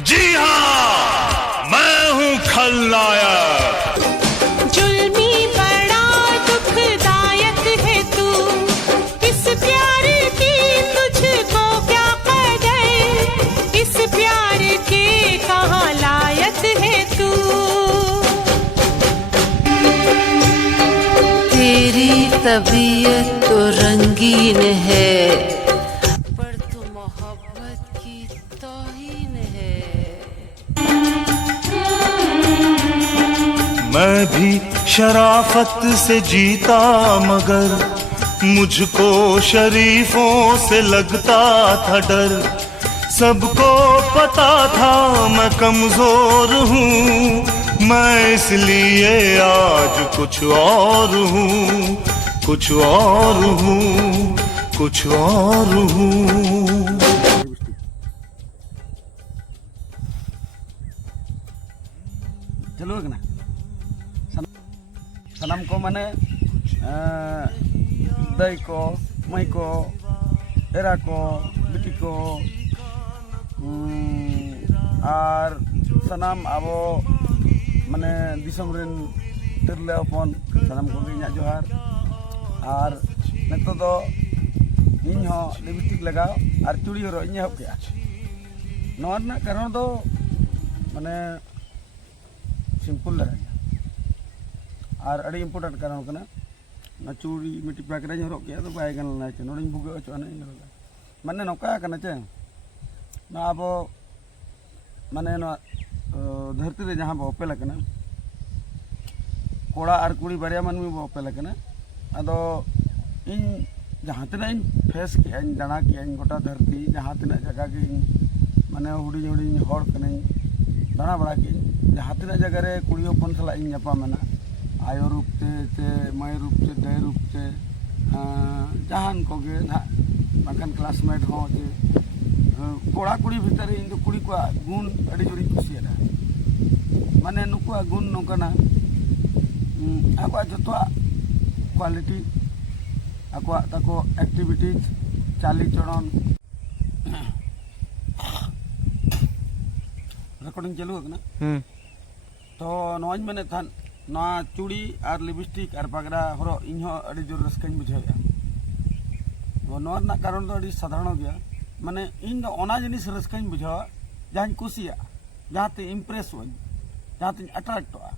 जी हाँ, मैं हूँ खलनायक। जुल्मी बड़ा दुखदायक है तू, इस प्यार की तुझको क्या कदर, इस प्यार के कहाँ लायक है तू। तेरी तबीयत तो रंगीन है, पर तू मोहब्बत की तौहीन है। मैं भी शराफत से जीता मगर मुझको शरीफों से लगता था डर। सबको पता था मैं कमजोर हूँ, मैं इसलिए आज कुछ और हूँ, कुछ और हूँ, कुछ और हूँ। चलो ना सनम को माने दाई को माई को एरा को बिटी को और सनम आबो माने दिसम रेन तिरले अपन सनम को इᱧᱟᱜ जोहार। और नितो दो इन हो लिपस्टिक लगाओ और चूड़ी हरो इन एहब केआ। नोआ रना कारण दो माने सिंपल लगा और अड़ी इम्पोर्टेंट कारण कना ना चूड़ी मिट्टी पैकेट हरो केआ तो बाय गन ला चे नोडिन भुगे अचो ने माने नोका कना चे ना अब माने ना धरती रे जहां बो पेला कना कोड़ा और कुड़ी बारिया मानमी बो पेला कना अदो इन जहां तना इन फेस के इन दाना के इन गोटा धरती जहां तना जगह के माने हुडी हुडी हर कने दाना बड़ा के जहां तना जगह रे कुड़ी अपन सला इन जपा मेना आयो रूप ते माय रूप ते दे रूप ते जहान को गे ना बाकन क्लासमेट हो जे कोड़ा कुड़ी भीतर इन कुड़ी को गुण अड़ी जोड़ी खुशिया माने नुकुआ गुण नोकना आको जतो क्वालिटी आको ताको एक्टिविटीज चाली चलन रिकॉर्डिंग चालू है ना तो नोज माने थान ना चूड़ी और लिपस्टिक और पगड़ा हरो इन हो अड़ी जोर रस्काኝ बुझाया। नोआ ना कारण दो अड़ी साधारण गया माने इन दो ओना जिनिस रस्काኝ बुझावा जहां कुसिया जहां इम्प्रेस होई जहां अट्रैक्ट होआ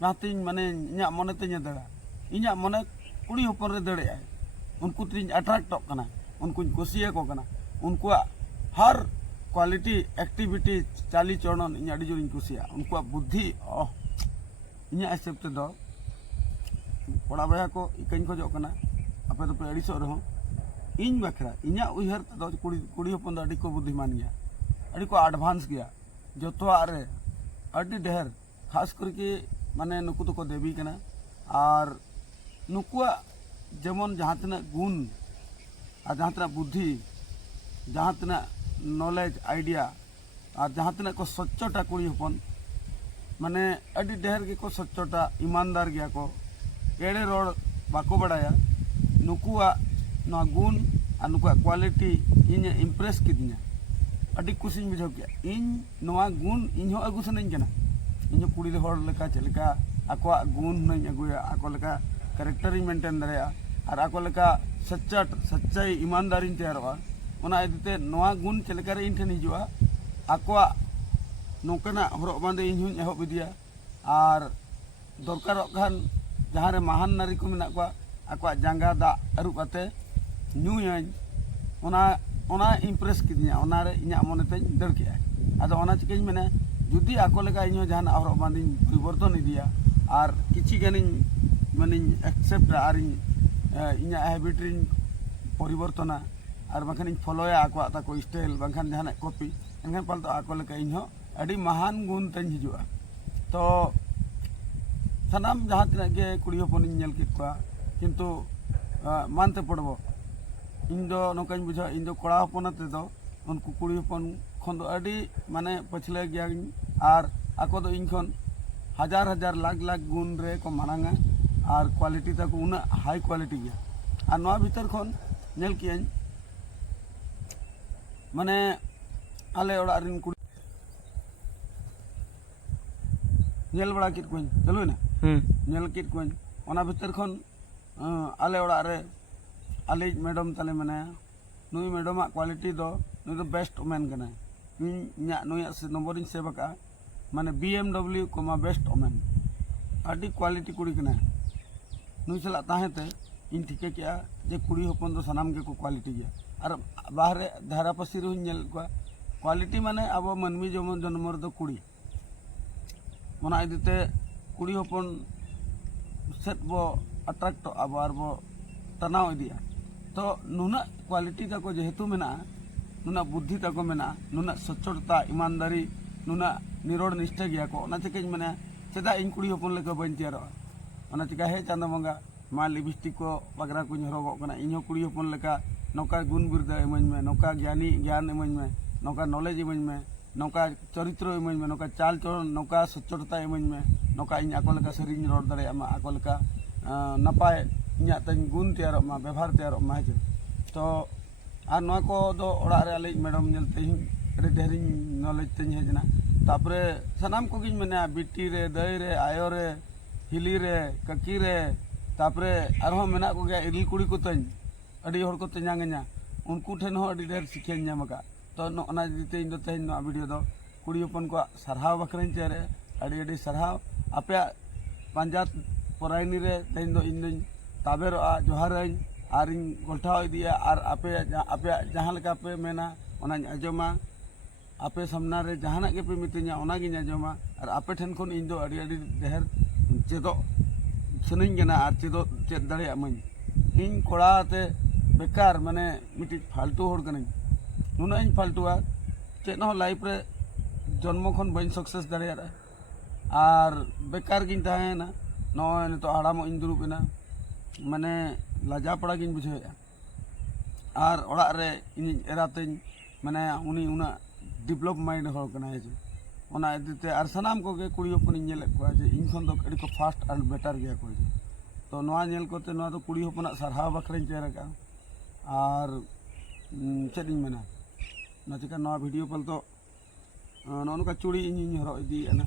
जहां माने इᱧᱟᱜ मने ते दड़ा इᱧाᱜ मने कुड़ी हपन रे दड़े आय उनको तीन अट्रैक्ट कना उनको कुसिया को कना उनको हर क्वालिटी एक्टिविटी चाली चलन इन अड़ी जोर कुसिया उनको बुद्धि इᱧᱟᱜ हिसाब ते दो कोड़ा बया को इकन खोजो कना आपे तो पे अड़ीसो रहो इन बखरा इᱧाᱜ उहर ते दो कुड़ी हपन अड़ी को बुद्धिमान गया अड़ी को एडवांस गया जोतोआ रे अड़ी ढेर खास करके माने नुकु तो को देवी कना और नुकुआ जेमन जहां तना गुण और जहां तना बुद्धि जहां तना नॉलेज आइडिया और जहां तना को सच्चोटा कुड़ी हपन माने अड़ी ढेर के को सच्चोटा ईमानदार गया को एड़े रोड बाको बड़ाया नुकुआ ना गुण और नुकुआ क्वालिटी इन इम्प्रेस किदिया अड़ी कुछ बुझाव किया इन नोआ गुण इन हो अगु सनኝ कना इन कुड़ी हर लेका चलेका आको गुण नኝ अगुया आको लेका कैरेक्टर मेंटेन दरेया और आको लेका सच्चाई ईमानदारी तैयारवा ओना इदते नोआ गुण चलेका रे इन ठन हिजुआ आको नौकना हरक बांधे इन एहब इदिया और दरकार खान जहाँ रे महान नारी को मेना को आको जांगा दा अरुब आते न्यूयान ओना इम्प्रेस किदिया ओना रे इᱧᱟᱜ मने ते दड़ के आदो ओना चिकई मेने जुदी आको लेका इन जहां हरक बांधे परिवर्तन इदिया और किछि गानिन माने एक्सेप्ट और इᱧाᱜ हैबिट रे परिवर्तना और बाखान इन फॉलोया आको ताको स्टाइल बाखान जहां कॉपी एनखान पाल तो आको लेका इन अड़ी महान गुण तन हिजुआ। तो सनाम जहां तना के कुड़ी हपन इन किंतु मानते पड़बो इन दो नौकाñ बुझा इन दो कोड़ा हपन ते दो उनको कुड़ी हपन खन दो अड़ी माने पछले गया और आको दो इन खन हजार हजार लाख लाख गुण रे को मानांगा और क्वालिटी तक उना हाई क्वालिटी गया और नोआ भीतर खन कियाñ माने आले ओड़ा रिन कुड़ी nyel bada kit kuñ jaluna nyel kit kuñ ona bhitar khon ale oड़ा re ale madam tale menaya nui madam a quality do nui do best omen kana nya nui number in save ka mane BMW best omen adi quality kuri kana nui chala tahete इन ठीके क्या जे कुड़ी हपन दो सनाम के को quality गया और बाहर धारा पसी रही नेल को क्वालिटी माने अब मनमी जमन जन्मर दो कुड़ी मना इदते कुड़ी हपन सेट बो अट्रैक्ट अब आर बो तनाव इदिया तो नुना क्वालिटी ताको जेहेतु मेना नुना बुद्धि ताको मेना नुना सच्चोरता ईमानदारी नुना निरोड़ निष्ठा गया को ओना चिके माने चेदा इन कुड़ी हपन लेका बन तियारो ओना चिका हे चांदा मंगा मा लिपस्टिक को पगरा को हरगो कना इन कुड़ी हपन लेका नौका गुण बिरदा इमन में नौका ज्ञान इमन में नौका नॉलेज इमन में नौका चरित्र इमन में नौका चाल चलन नौका सच्चोरता इमन में नौका इन आको लेका सरिन रोड दारे मा आको लेका नपाय इnya तन गुण तैयार मा व्यवहार तैयार मा जे तो आ नो को दो ओड़ा रे आले मैडम नेलते अरे ढेरी नॉलेज तन हेजना तापरे सनाम को गिन मने बिटी रे दई रे आयो रे हिली रे ककी रे तापरे आरो मेना को गया इरिल कुड़ी को तन अडी हर को तन्यांग냐 उनको ठेन हो अडी ढेर सिखियन ᱧᱟᱢका तो नोना दिते इन दो तेन नो वीडियो दो कुड़ी हपन को सरहाव बखरन चेरे अडी अडी सरहाव आपे पंजाब परायनी रे तेन दो इन दिन ताबेर जोहारन आर इन गोल्ठाव इदिया आर आपे जहां लेका पे मेना ओना अजमा आपे सामना रे जहाना के पे मितिnya ओना गिन अजमा आर आपे ठेन खन इन दो अडी अडी ढेर चेदो सनिन गना आर चेदो चेद दाड़े अमन इन कोड़ाते बेकार माने मिटी फालतू होड़ कने नुना इन फालतुआ चेद हो लाइफ रे जन्म खन बन सक्सेस दाड़े आर बेकार गिन ताहेना नय नितो आड़ाम इन दुरुबेना माने लाजा पड़ा गिन बुझाया आर ओड़ा रे इन एरातेन माने उनी उना डेवलप माइंड होड़ कना है ओना इदते आर सनाम को के कुड़ी हपन इन नेले को जे इन खन दो अडी को फास्ट एंड बेटर गया को तो नोआ नेल कोते नोआ तो कुड़ी हपन सरहाव बखरन चेरा का आर चेदिन मेना ना चिका नोआ वीडियो पल तो नोनु का चूड़ी इन हरो इदी ना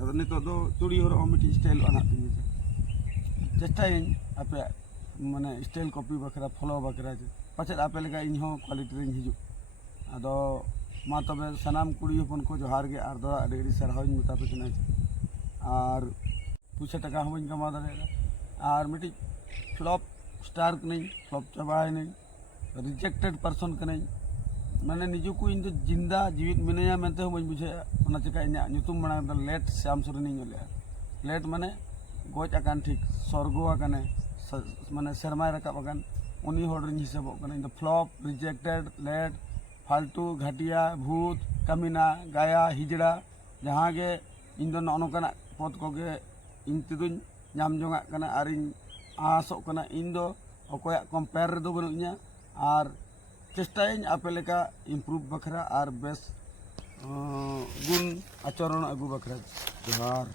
अदो नितो दो चूड़ी हरो मिटी स्टाइल आना तिन चेष्टा इन आपे माने स्टाइल कॉपी बखरा फॉलो बखरा पाचे आपे लेका इन हो क्वालिटी रे हिजु अदो मा तबे सनाम कुड़ी हपन को जोहार गे आर दो अडी अडी सरहाव इन मुता पे कना आर पूछे टका हम कमा दारे आर मिटी फ्लॉप स्टार कने फ्लॉप चबाय नहीं रिजेक्टेड पर्सन कने माने निजु को इन तो जिंदा जीवित मिनेया मेनते हम बुझे ओना चिका इना nyutum बना लेट श्याम सुरनी ले लेट माने गोज आकान ठीक स्वर्गो आकाने माने शर्मा रकाब आकान उनी होड़ रिन हिसाब कने इन फ्लॉप रिजेक्टेड लेट फालतू घाटिया भूत कमीना गाया हिजड़ा जहाँ गे इन दो नौकना पद को गे इन तिदुन नाम जोंगा कना आर इन आसो कना इन दो अकोया कंपेयर दो बनुnya आर चेष्टाइन आपे लेका इम्प्रूव बखरा आर बेस गुण आचरण अगु बखरा जोहार।